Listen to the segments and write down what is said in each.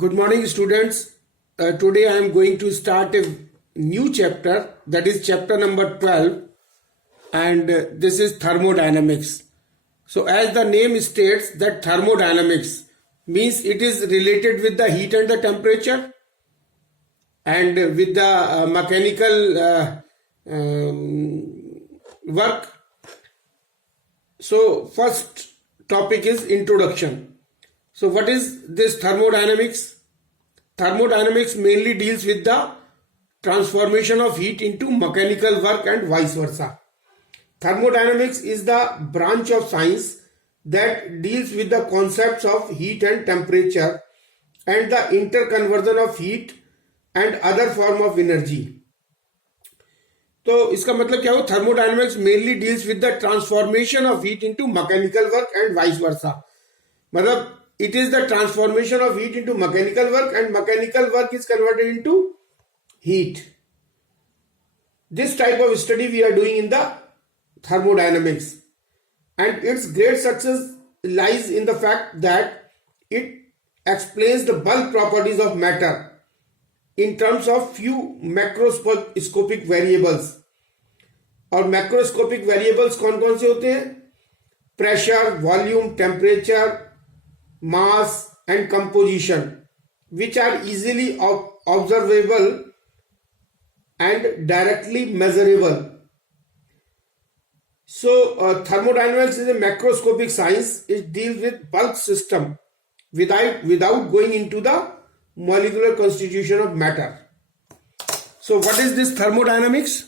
Good morning, students. Today I am going to start a new chapter, that is chapter number 12, and this is thermodynamics. So as the name states that thermodynamics means it is related with the heat and the temperature and with the mechanical work. So first topic is introduction. So what is this thermodynamics? Thermodynamics mainly deals with the transformation of heat into mechanical work and vice versa. Thermodynamics is the branch of science that deals with the concepts of heat and temperature and the interconversion of heat and other form of energy. तो इसका मतलब क्या हो? Thermodynamics mainly deals with the transformation of heat into mechanical work and vice versa. मतलब it is the transformation of heat into mechanical work and mechanical work is converted into heat. This type of study we are doing in the thermodynamics, and its great success lies in the fact that it explains the bulk properties of matter in terms of few macroscopic variables. और macroscopic variables कौन कौन से होते हैं? Pressure, volume, temperature, mass and composition, which are easily observable and directly measurable. So thermodynamics is a macroscopic science. It deals with bulk system without going into the molecular constitution of matter. So what is this thermodynamics?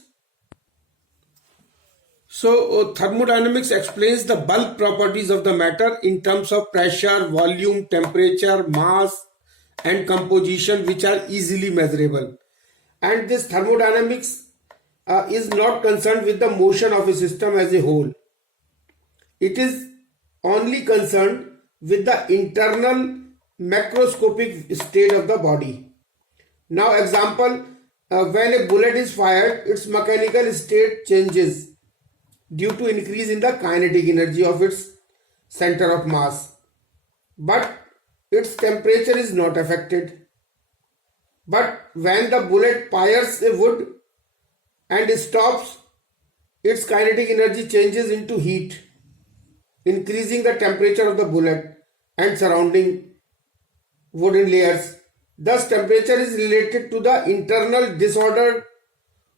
So thermodynamics explains the bulk properties of the matter in terms of pressure, volume, temperature, mass and composition, which are easily measurable. And this thermodynamics is not concerned with the motion of a system as a whole. It is only concerned with the internal macroscopic state of the body. Now example, when a bullet is fired, its mechanical state changes due to increase in the kinetic energy of its center of mass, but its temperature is not affected. But when the bullet fires a wood and stops, its kinetic energy changes into heat, increasing the temperature of the bullet and surrounding wooden layers. Thus temperature is related to the internal disordered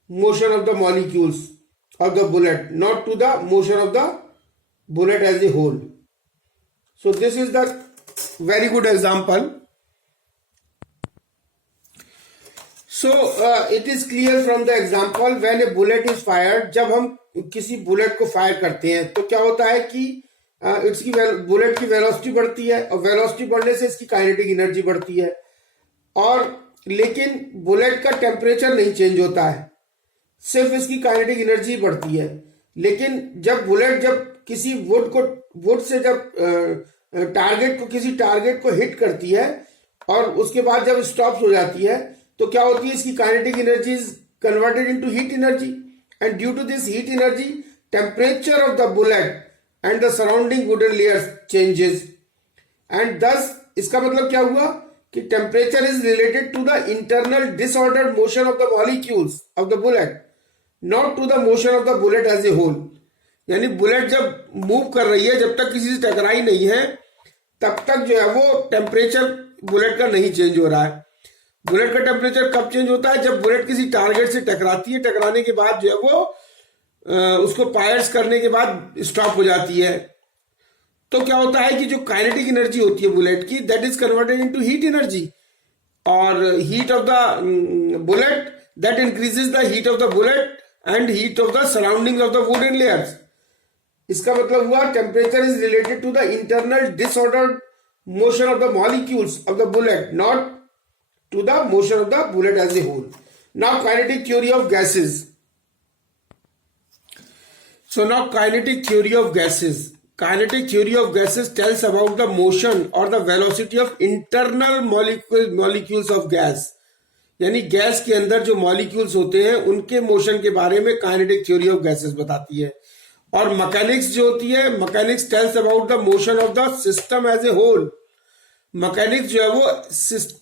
motion of the molecules of the bullet, not to the motion of the bullet as a whole. So this is the very good example. So it is clear from the example, when a bullet is fired, जब हम किसी bullet को fire करते हैं तो क्या होता है कि इसकी बुलेट की वेलोसिटी बढ़ती है और वेलोसिटी बढ़ने से इसकी काइनेटिक एनर्जी बढ़ती है, और लेकिन बुलेट का टेम्परेचर नहीं चेंज होता है, सिर्फ इसकी काइनेटिक एनर्जी बढ़ती है. लेकिन जब किसी वुड से जब किसी टारगेट को हिट करती है और उसके बाद जब स्टॉप हो जाती है तो क्या होती है? इसकी kinetic energy is converted into heat energy, and due to this heat energy temperature of the bullet and the surrounding wooden layers changes, and thus इसका मतलब क्या हुआ कि temperature is related to the internal disordered motion of the molecules of the bullet, not to the motion of the bullet as a whole. यानी bullet जब move कर रही है, जब तक किसी से टकराई नहीं है, तब तक जो है वो टेम्परेचर बुलेट का नहीं चेंज हो रहा है. बुलेट का टेम्परेचर कब चेंज होता है? जब बुलेट किसी टारगेट से टकराती है, टकराने के बाद जो है वो उसको फायर्स करने के बाद स्टॉप हो जाती है. तो क्या होता है कि जो काइनेटिक एनर्जी होती है बुलेट की, that is converted into heat energy, और heat of the bullet that increases the heat of the bullet and heat of the surroundings of the wooden layers. इसका मतलब हुआ temperature is related to the internal disordered motion of the molecules of the bullet, not to the motion of the bullet as a whole. Now kinetic theory of gases. So now kinetic theory of gases. Kinetic theory of gases tells about the motion or the velocity of internal molecules of gas. यानी gas के अंदर जो molecules होते हैं उनके motion के बारे में काइनेटिक थ्योरी ऑफ गैसेस बताती है. और मैकेनिक्स जो होती है, mechanics tells about the motion of the system as a whole. Mechanics जो है वो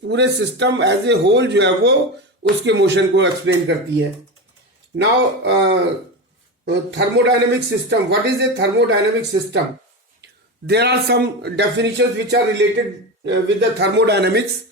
पूरे सिस्टम एज ए होल जो है वो उसके मोशन को एक्सप्लेन करती है. Now thermodynamic system. What is a thermodynamic system? There are some definitions which are related with the thermodynamics.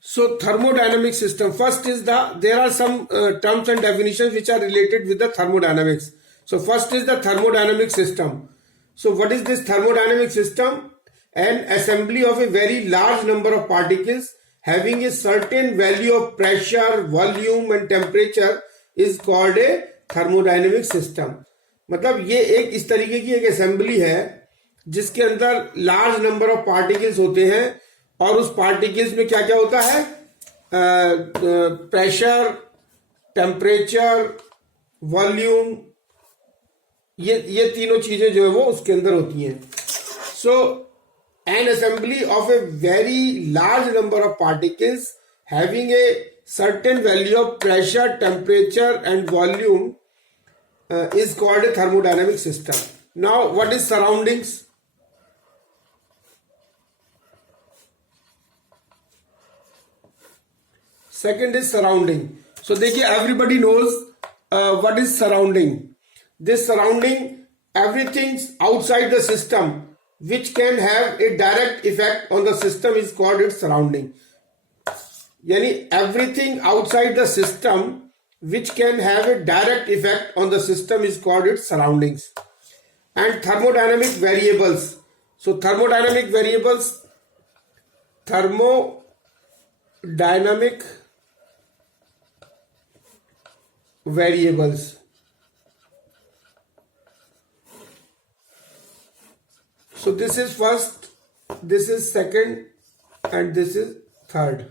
So thermodynamic system, first is there are some terms and definitions which are related with the thermodynamics. So first is the thermodynamic system. So what is this thermodynamic system? An assembly of a very large number of particles having a certain value of pressure, volume and temperature is called a thermodynamic system. मतलब ये एक इस तरीके की एक assembly है जिसके अंदर लार्ज नंबर ऑफ पार्टिकल्स होते हैं और उस पार्टिकल्स में क्या क्या होता है, प्रेशर, टेम्परेचर, वॉल्यूम, ये तीनों चीजें जो है वो उसके अंदर होती हैं. सो an assembly of a very large number of particles having a certain value of pressure, temperature and volume is called a thermodynamic system. Now what is surroundings? Second is surrounding. So देखिए, everybody knows what is surrounding. This surrounding, everything outside the system which can have a direct effect on the system is called its surrounding. यानी everything outside the system which can have a direct effect on the system is called its surroundings. And thermodynamic variables. So thermodynamic variables. So this is first, this is second and this is third.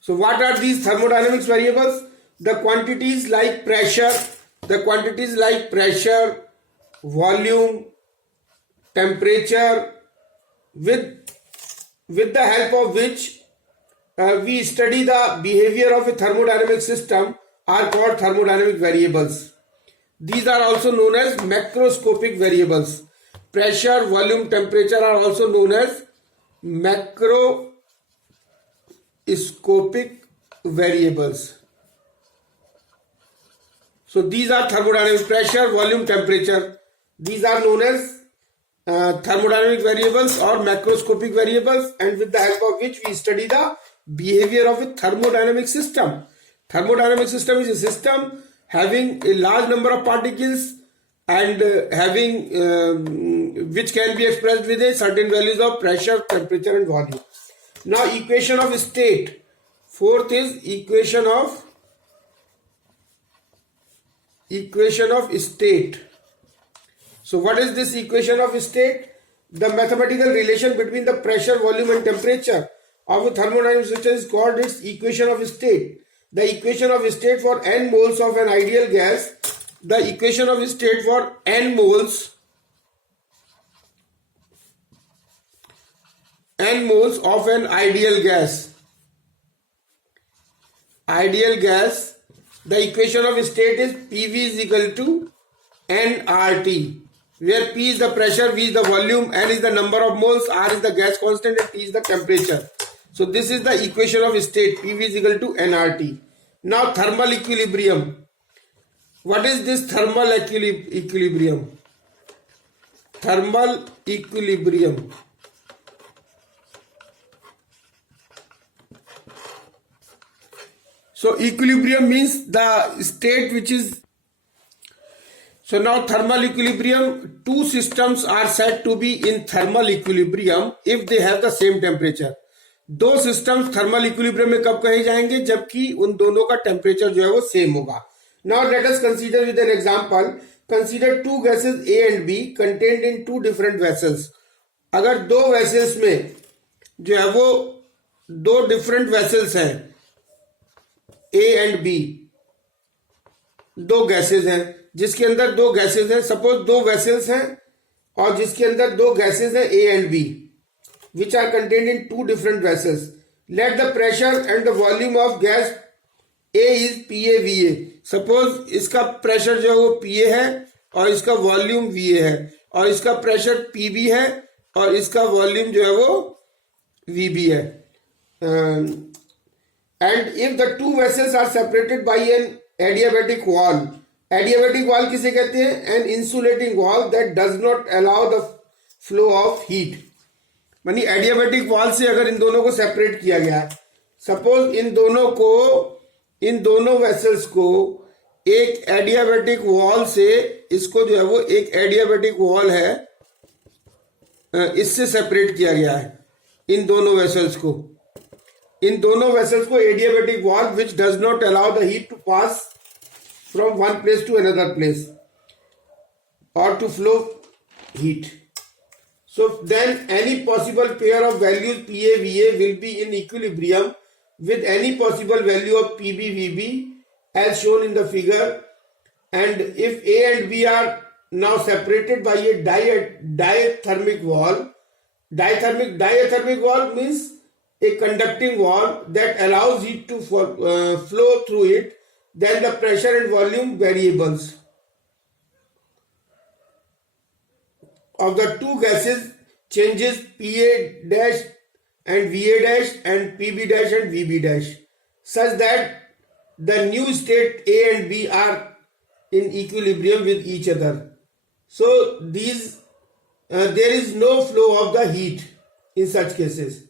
So what are these thermodynamics variables? The quantities like pressure, volume, temperature, with the help of which we study the behavior of a thermodynamic system are called thermodynamic variables. These are also known as macroscopic variables. Pressure, volume, temperature are also known as macroscopic variables. So these are thermodynamic: pressure, volume, temperature. These are known as thermodynamic variables or macroscopic variables, and with the help of which we study the behavior of a thermodynamic system. Thermodynamic system is a system having a large number of particles and having which can be expressed with a certain values of pressure, temperature and volume. Now equation of state. Fourth is equation of state. So what is this equation of state? The mathematical relation between the pressure, volume and temperature of a thermodynamic system is called its equation of state. The equation of state for n moles of an ideal gas, the equation of state for n moles of an ideal gas, the equation of state is PV is equal to nRT, where P is the pressure, V is the volume, N is the number of moles, R is the gas constant and T is the temperature. So this is the equation of state. PV is equal to nRT. Now thermal equilibrium. What is this thermal equilibrium? Thermal equilibrium. So equilibrium means the state which is. So now thermal equilibrium, two systems are said to be in thermal equilibrium if they have the same temperature. दो systems thermal equilibrium में कब कहे जाएंगे? जबकि उन दोनों का temperature जो है वो सेम होगा. Now let us consider with an example. Consider two gases A and B contained in two different vessels. अगर दो वेसल्स में जो है वो दो डिफरेंट वेसल्स हैं, ए एंड बी, दो गैसेस हैं जिसके अंदर दो गैसेस हैं. सपोज दो वेसल्स हैं और जिसके अंदर दो गैसेस हैं A and B, which are contained in two different vessels. Let the pressure and the volume of gas A is PAVA. Suppose इसका प्रेशर जो है वो PA है और इसका वॉल्यूम VA है और इसका प्रेशर PB है और इसका वॉल्यूम जो है वो VB है. And if the two vessels are separated by an adiabatic wall, adiabatic wall किसे कहते हैं? An insulating wall that does not allow the flow of heat. मानी एडियाबेटिक वॉल से अगर इन दोनों को सेपरेट किया गया है, सपोज इन दोनों वेसल्स को एक एडियाबेटिक वॉल से, इसको जो है वो एक एडियाबेटिक वॉल है इससे सेपरेट किया गया है. इन दोनों वेसल्स को adiabatic wall which does not allow the heat to pass from one place to another place और to flow heat. So then any possible pair of values PA, VA will be in equilibrium with any possible value of PB, VB as shown in the figure. And if A and B are now separated by a diathermic wall, diathermic wall means a conducting wall that allows heat to flow through it, then the pressure and volume variables of the two gases changes PA dash and VA dash and PB dash and VB dash such that the new state A and B are in equilibrium with each other. So there is no flow of the heat in such cases.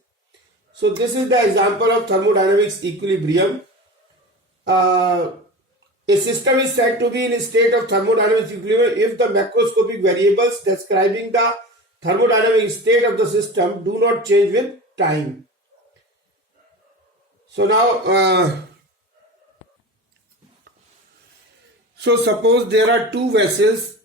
So this is the example of thermodynamics equilibrium. A system is said to be in a state of thermodynamic equilibrium if the macroscopic variables describing the thermodynamic state of the system do not change with time. So now, so suppose there are two vessels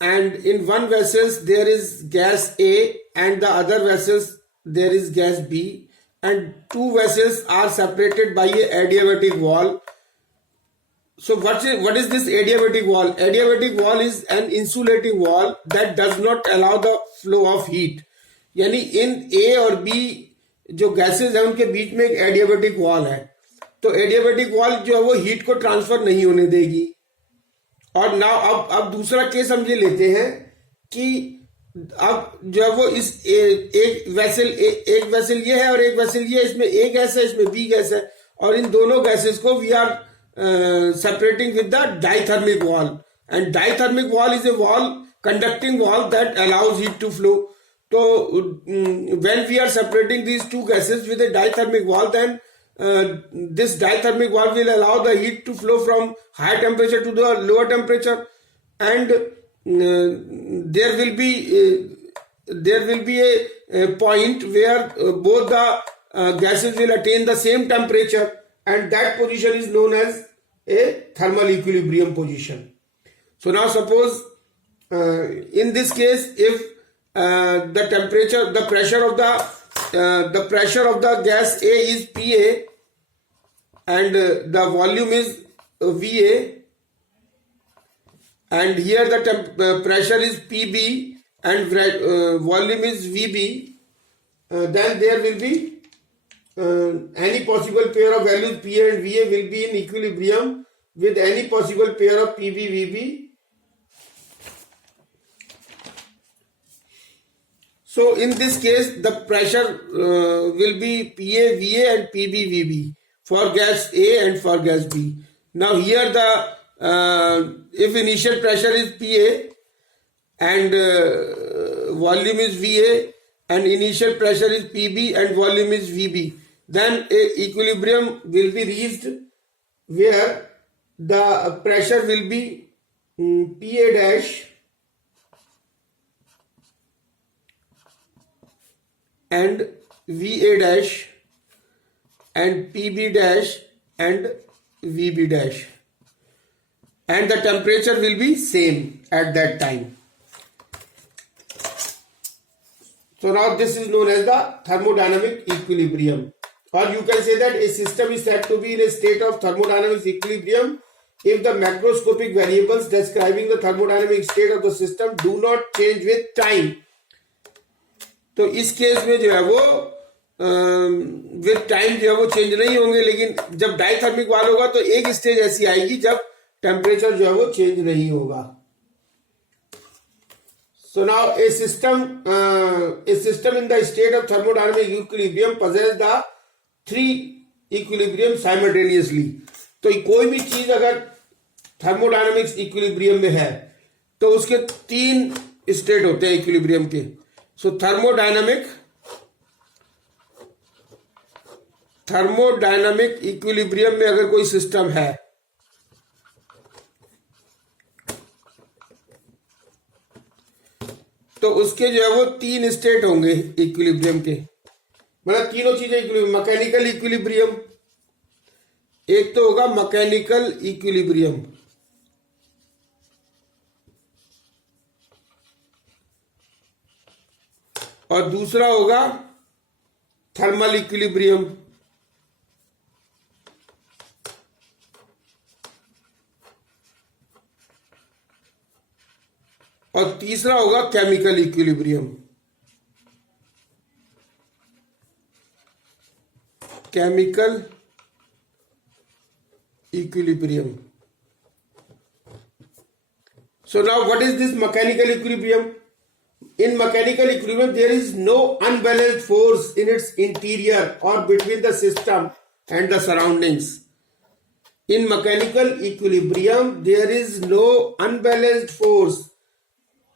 and in one vessels there is gas A and the other vessels there is gas B and two vessels are separated by a adiabatic wall. So what is this adiabatic wall? Adiabatic wall is an insulating wall that does not allow the flow of heat. यानी इन A और B जो gases है उनके बीच में एक adiabatic wall है, तो adiabatic wall जो है वो हीट को ट्रांसफर नहीं होने देगी. और नाउ अब दूसरा केस हम ये लेते हैं कि अब जो है वो इस एक वेसल ये है और एक वेसल ये, इसमें A गैस है इसमें B गैस है और इन दोनों गैसेज को we are separating with the dithermic wall, and dithermic wall is a conducting wall that allows heat to flow. So when we are separating these two gases with a dithermic wall, then this dithermic wall will allow the heat to flow from higher temperature to the lower temperature, and there will be a point where both the gases will attain the same temperature, and that position is known as a thermal equilibrium position. So now suppose in this case if the pressure of the gas A is PA and the volume is VA and here the pressure is PB and volume is VB, then there will be any possible pair of values PA and VA will be in equilibrium with any possible pair of PB, VB. So in this case the pressure will be PA, VA and PB, VB for gas A and for gas B. Now here if initial pressure is PA and volume is VA and initial pressure is PB and volume is VB, then a equilibrium will be reached where the pressure will be PA dash and VA dash and PB dash and VB dash, and the temperature will be same at that time. So now this is known as the thermodynamic equilibrium. Or you can say that a system is said to be in a state of thermodynamic equilibrium if the macroscopic variables describing the thermodynamic state of the system do not change with time. तो इस case में जो है वो with time जो है वो change नहीं होंगे, लेकिन जब डाइथर्मिक वाल होगा तो एक स्टेज ऐसी आएगी जब टेम्परेचर जो है वो चेंज नहीं होगा. So now a system in the state of thermodynamic equilibrium possess the three equilibrium simultaneously. तो कोई भी चीज अगर थर्मोडायनामिक्स इक्विलिब्रियम में है तो उसके तीन स्टेट होते हैं इक्विलिब्रियम के. सो थर्मोडायनामिक इक्विलिब्रियम में अगर कोई सिस्टम है तो उसके जो है वो तीन स्टेट होंगे इक्विलिब्रियम के. मतलब तीनों चीजें इक्विलिब्रियम. मैकेनिकल इक्विलिब्रियम, एक तो होगा मैकेनिकल इक्विलिब्रियम, और दूसरा होगा थर्मल इक्विलिब्रियम. और तीसरा होगा chemical equilibrium. Chemical equilibrium. So now what is this mechanical equilibrium? In mechanical equilibrium there is no unbalanced force in its interior or between the system and the surroundings. In mechanical equilibrium there is no unbalanced force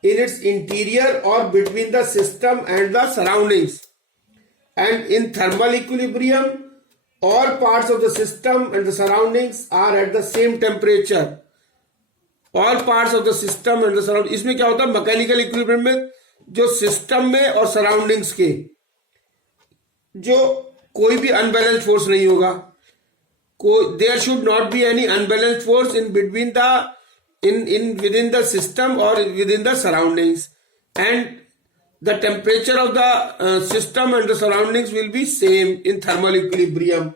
in its interior or between the system and the surroundings. And in thermal equilibrium all parts of the system and the surroundings are at the same temperature. All parts of the system and the surroundings. इसमें क्या होता है mechanical equilibrium में जो system में और surroundings के जो कोई भी अनबैलेंस्ड फोर्स नहीं होगा. There should not be any unbalanced force in between the in within the system or within the surroundings, and the temperature of the system and the surroundings will be same in thermal equilibrium.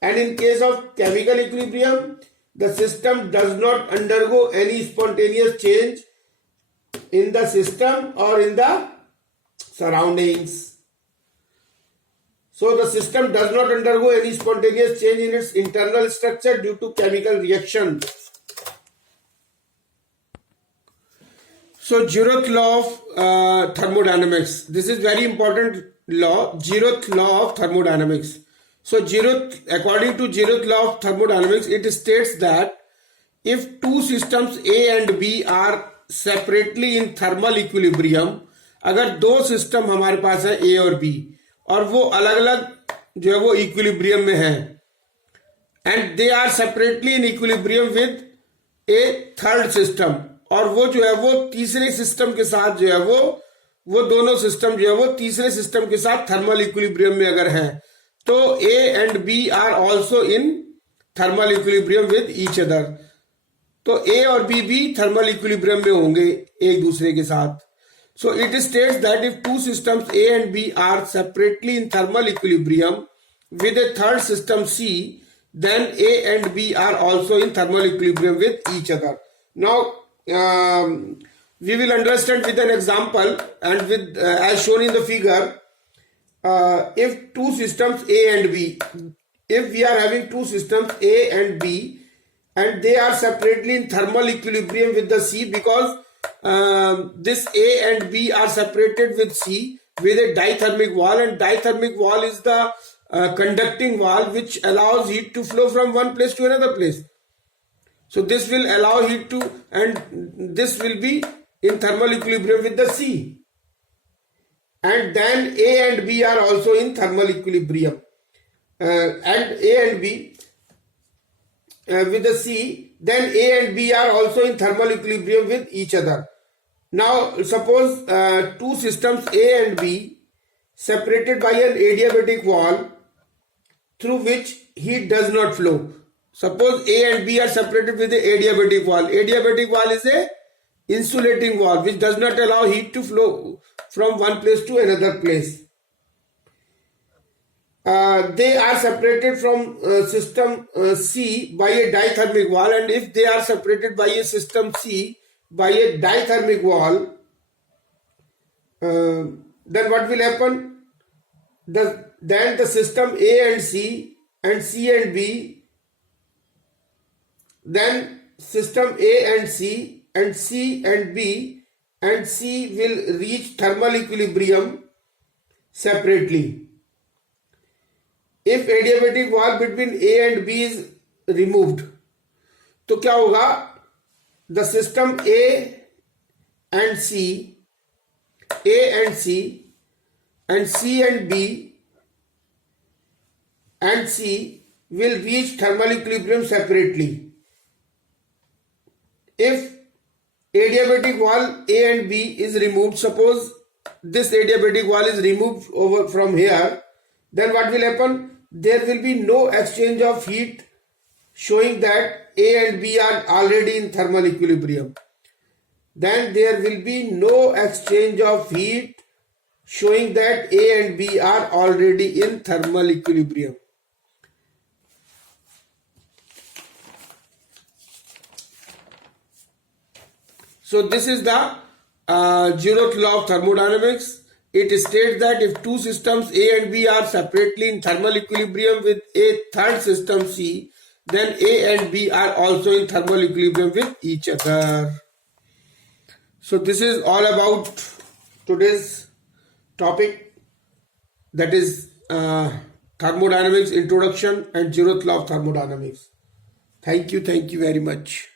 And in case of chemical equilibrium the system does not undergo any spontaneous change in the system or in the surroundings. So the system does not undergo any spontaneous change in its internal structure due to chemical reaction. So zeroth law of thermodynamics. This is very important law, zeroth law of thermodynamics. So according to zeroth law of thermodynamics, it states that if two systems A and B are separately in thermal equilibrium, अगर दो system हमारे पास है A और B और वो अलग अलग जो है वो इक्विलिब्रियम में है, and they are separately in equilibrium with a third system, और वो जो है वो तीसरे सिस्टम के साथ जो है वो दोनों सिस्टम जो है वो तीसरे सिस्टम के साथ थर्मल इक्विलिब्रियम में अगर हैं तो A and B are also in thermal equilibrium with each other. तो A और B भी थर्मल इक्विलिब्रियम में होंगे एक दूसरे के साथ. So it states that if two systems A and B are separately in thermal equilibrium with a third system C, then A and B are also in thermal equilibrium with each other. Now we will understand with an example and with as shown in the figure. If two systems A and B, if we are having two systems A and B and they are separately in thermal equilibrium with the C, because this A and B are separated with C with a dithermic wall, and dithermic wall is the conducting wall which allows heat to flow from one place to another place. So this will allow heat to, and this will be in thermal equilibrium with the C, and then A and B are also in thermal equilibrium, and A and B with the C, then A and B are also in thermal equilibrium with each other. Now suppose two systems A and B separated by an adiabatic wall through which heat does not flow. Suppose A and B are separated with the adiabatic wall. Adiabatic wall is a insulating wall which does not allow heat to flow from one place to another place. They are separated from system C by a dithermic wall, and if they are separated by a system C by a dithermic wall, then what will happen? Then the system A and C and B, then system A and C and B and C will reach thermal equilibrium separately. If adiabatic wall between A and B is removed, तो क्या होगा? The system A and C and C and B and C will reach thermal equilibrium separately. If adiabatic wall A and B is removed, suppose this adiabatic wall is removed over from here, then what will happen? There will be no exchange of heat, showing that A and B are already in thermal equilibrium. Then there will be no exchange of heat, showing that A and B are already in thermal equilibrium. So this is the zeroth law of thermodynamics. It states that if two systems A and B are separately in thermal equilibrium with a third system C, then A and B are also in thermal equilibrium with each other. So this is all about today's topic, that is thermodynamics introduction and zeroth law of thermodynamics. Thank you very much.